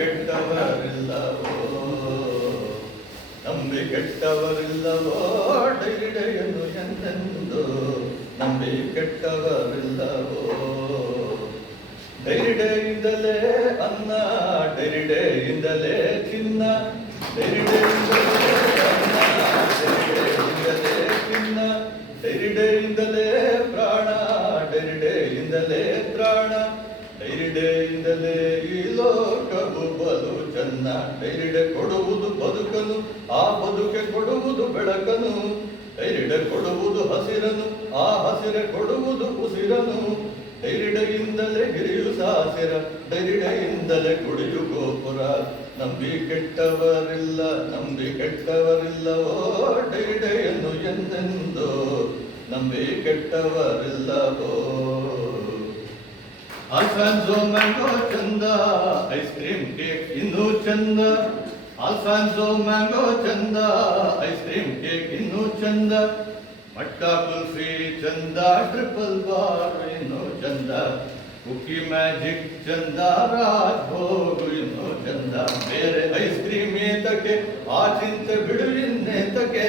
ಕೆಟ್ಟವರಿಲ್ಲವೋ ನಂಬಿ ಕೆಟ್ಟವರಿಲ್ಲವೋ ಡೈರಿಡೆಯನ್ನು ಎಂದೆಂದು ನಂಬಿ ಕೆಟ್ಟವರಿಲ್ಲವೋ ಡೈರಿಡೆಯಿಂದಲೇ ಅನ್ನ ಡೈರಿಡೆಯಿಂದಲೇ ಚಿನ್ನ ಡೈರಿಡೆಯಿಂದಲೇ ಅನ್ನ ಡೈರಿಡೆಯಿಂದಲೇ ಚಿನ್ನ ಡೈರಿಡೆಯಿಂದಲೇ ಪ್ರಾಣ ಡೈರಿಡೆಯಿಂದಲೇ ತ್ರಾಣ ಡೈರಿಡೆಯಿಂದಲೇ ಈ ಲೋಕವು ಬಲು ಚೆನ್ನ ಡೈರಿಡೆ ಕೊಡುವುದು ಬದುಕನು ಆ ಬದುಕೆ ಕೊಡುವುದು ಬೆಳಕನು ಡೈರಿಡೆ ಕೊಡುವುದು ಹಸಿರನು ಆ ಹಸಿರೆ ಕೊಡುವುದು ಉಸಿರನು ಡೈರಿಡೆಯಿಂದಲೇ ಗಿರಿಯು ಸಾಸಿರ ಡೈರಿಡೆಯಿಂದಲೇ ಕುಡಿಯು ಗೋಪುರ ನಂಬಿ ಕೆಟ್ಟವರಿಲ್ಲವೋ ಡೈರಿಡೆಯನ್ನು ಎಂದೆಂದು ನಂಬಿ ಕೆಟ್ಟವರಿಲ್ಲವೋ ಆಲ್ಫಾನ್ಸೋ ಮ್ಯಾಂಗೋ ಚಂದ ಐಸ್ ಕ್ರೀಮ್ ಕೇಕ್ ಇನ್ನೂ ಚಂದ ಆಲ್ಫಾನ್ಸೋ ಮ್ಯಾಂಗೋ ಚಂದ ಐಸ್ ಕ್ರೀಮ್ ಕೇಕ್ ಇನ್ನೂ ಚಂದ ಮಟ್ಕಾ ಕುಲ್ಫಿ ಚಂದ ಟ್ರಿಪಲ್ ಬಾರ್ ಇನ್ನೂ ಚಂದ ಕುಕ್ಕಿ ಮ್ಯಾಜಿಕ್ ಚಂದ ರಾಜ್ಭೋಗ್ ಇನ್ನೂ ಚಂದ ಬೇರೆ ಐಸ್ ಕ್ರೀಮ್ ಏತಕ್ಕೆ ಆ ಚಿಂತೆ ಬಿಡು ಇನ್ನೇತಕ್ಕೆ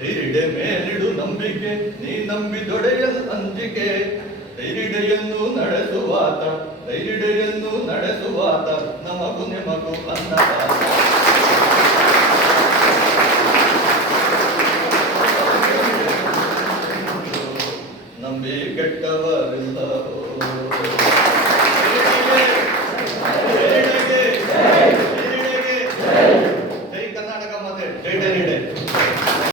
ಡೈರಿಡೆ ಮೇಲಿಡು ನಂಬಿಕೆ ನೀ ನಂಬಿ ದೊಡೆಯಲ್ ಅಂಜಿಕೆ ಡೈರಿಡೆಯನ್ನು ನಡೆಸುವಾತ ನಮಗು ನಿಮಗು ಅನ್ನದಾತ